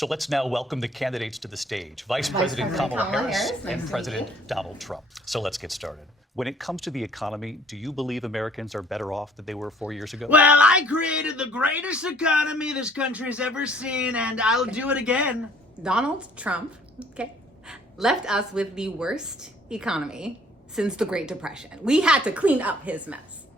So let's now welcome the candidates to the stage. Vice President Kamala Harris and President Donald Trump. So let's get started. When it comes to the economy, do you believe Americans are better off than they were 4 years ago? Well, I created the greatest economy this country's ever seen, and I'll do it again. Donald Trump, left us with the worst economy since the Great Depression. We had to clean up his mess,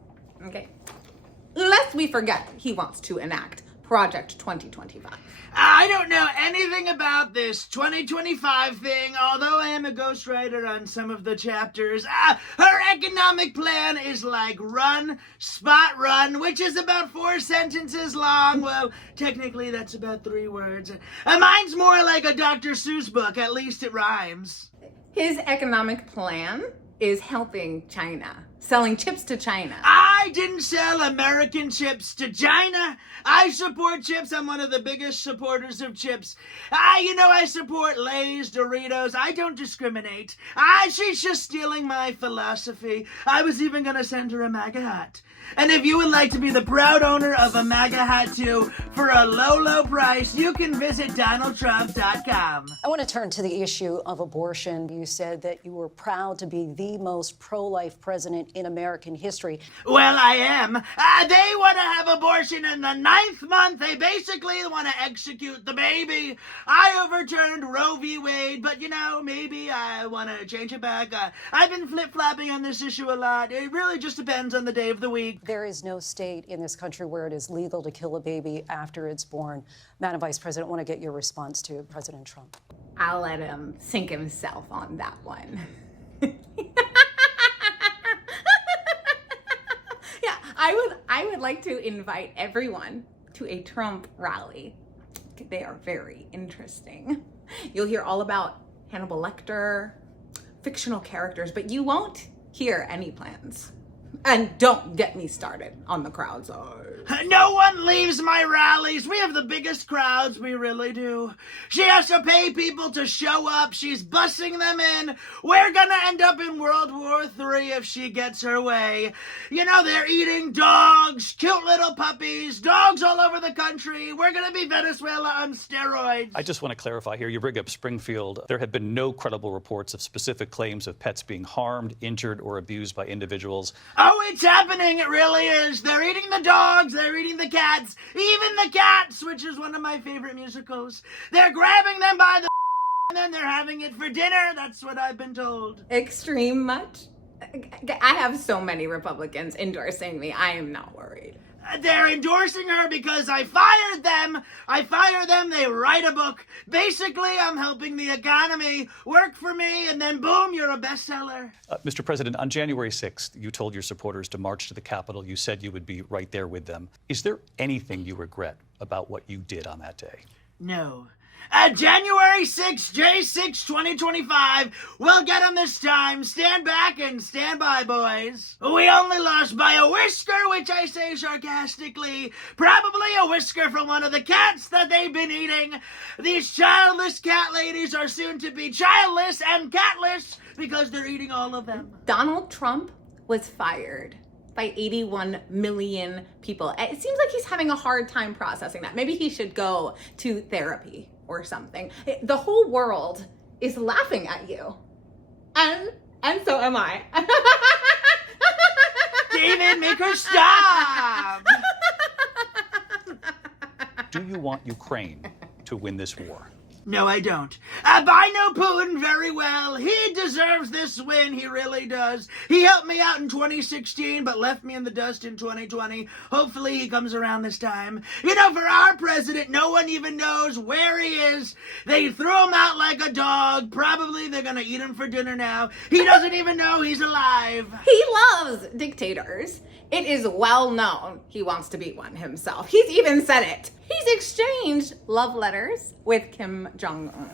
Lest we forget he wants to enact Project 2025. I don't know anything about this 2025 thing, although I am a ghostwriter on some of the chapters. Her economic plan is like run, spot, run, which is about 4 sentences long. Well, technically that's about 3 words. Mine's more like a Dr. Seuss book, at least it rhymes. His economic plan is helping China, selling chips to China. I didn't sell American chips to China. I support chips. I'm one of the biggest supporters of chips. I support Lay's, Doritos. I don't discriminate. She's just stealing my philosophy. I was even gonna send her a MAGA hat. And if you would like to be the proud owner of a MAGA hat too, for a low, low price, you can visit DonaldTrump.com. I want to turn to the issue of abortion. You said that you were proud to be the most pro-life president in American history. Well, I am. They want to have abortion in the 9th month. They basically want to execute the baby. I overturned Roe v. Wade, but maybe I want to change it back. I've been flip-flopping on this issue a lot. It really just depends on the day of the week. There is no state in this country where it is legal to kill a baby after it's born. Madam Vice President, I want to get your response to President Trump. I'll let him sink himself on that one. Yeah, I would like to invite everyone to a Trump rally. They are very interesting. You'll hear all about Hannibal Lecter, fictional characters, but you won't hear any plans. And don't get me started on the crowd side. No one leaves my rallies. We have the biggest crowds. We really do. She has to pay people to show up. She's bussing them in. We're gonna end up in World War III if she gets her way. They're eating dogs, cute little puppies, dogs all over the country. We're gonna be Venezuela on steroids. I just want to clarify here. You bring up Springfield. There have been no credible reports of specific claims of pets being harmed, injured, or abused by individuals. Oh, it's happening. It really is. They're eating the dogs. They're eating the cats. Even the Cats, which is one of my favorite musicals. They're grabbing them by the and then they're having it for dinner. That's what I've been told. Extreme much? I have so many Republicans endorsing me. I am not worried. They're endorsing her because I fired them. They write a book. Basically, I'm helping the economy work for me, and then boom, you're a bestseller. Mr. President, on January 6th, you told your supporters to march to the Capitol. You said you would be right there with them. Is there anything you regret about what you did on that day? No. January 6th, J6 2025. We'll get them this time. Stand back and stand by, boys. We only lost by a whisker, which I say sarcastically. Probably a whisker from one of the cats that they've been eating. These childless cat ladies are soon to be childless and catless because they're eating all of them. Donald Trump was fired by 81 million people. It seems like he's having a hard time processing that. Maybe he should go to therapy or something. The whole world is laughing at you. And so am I. David, make her stop! Do you want Ukraine to win this war? No, I don't. I know Putin very well. He deserves this win. He really does. He helped me out in 2016, but left me in the dust in 2020. Hopefully he comes around this time. For our president, no one even knows where he is. They threw him out like a dog. Probably they're gonna eat him for dinner now. He doesn't even know he's alive. He loves dictators. It is well known he wants to be one himself. He's even said it. He's exchanged love letters with Kim Jong-un.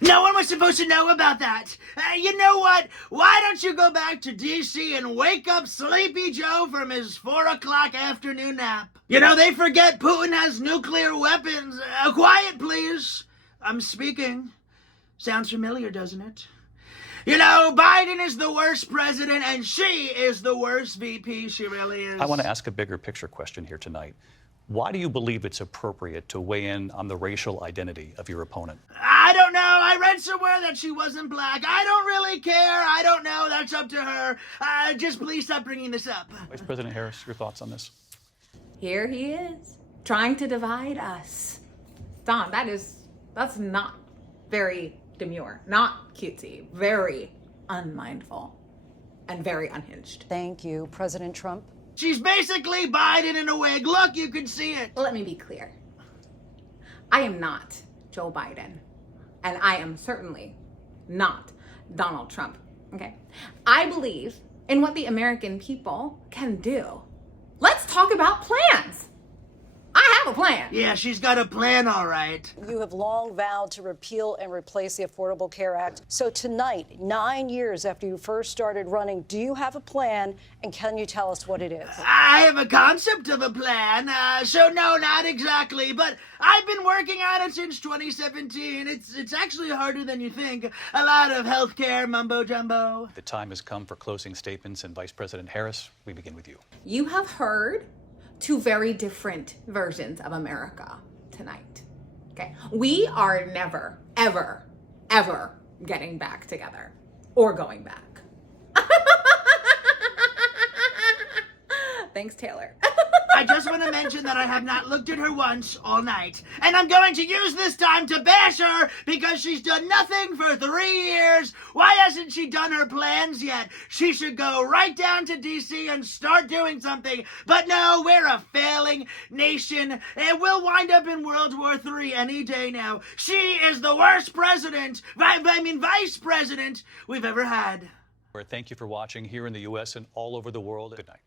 No one was supposed to know about that. You know what? Why don't you go back to D.C. and wake up Sleepy Joe from his 4 o'clock afternoon nap? They forget Putin has nuclear weapons. Quiet, please. I'm speaking. Sounds familiar, doesn't it? Biden is the worst president, and she is the worst VP. She really is. I want to ask a bigger picture question here tonight. Why do you believe it's appropriate to weigh in on the racial identity of your opponent? I don't know. I read somewhere that she wasn't black. I don't really care. I don't know. That's up to her. Just please stop bringing this up. Vice President Harris, your thoughts on this? Here he is, trying to divide us. Don, that's not very demure, not cutesy, very unmindful, and very unhinged. Thank you, President Trump. She's basically Biden in a wig. Look, you can see it. Let me be clear. I am not Joe Biden, and I am certainly not Donald Trump, okay? I believe in what the American people can do. Let's talk about plans. I have a plan. Yeah, she's got a plan, all right. You have long vowed to repeal and replace the Affordable Care Act. So tonight, 9 years after you first started running, do you have a plan, and can you tell us what it is? I have a concept of a plan, so no, not exactly, but I've been working on it since 2017. It's actually harder than you think. A lot of healthcare mumbo-jumbo. The time has come for closing statements, and Vice President Harris, we begin with you. You have heard two very different versions of America tonight. Okay. We are never, ever, ever getting back together or going back. Thanks, Taylor. I just want to mention that I have not looked at her once all night. And I'm going to use this time to bash her because she's done nothing for 3 years. Why hasn't she done her plans yet? She should go right down to D.C. and start doing something. But no, we're a failing nation. And we'll wind up in World War III any day now. She is the worst president, vice president we've ever had. Thank you for watching here in the U.S. and all over the world. Good night.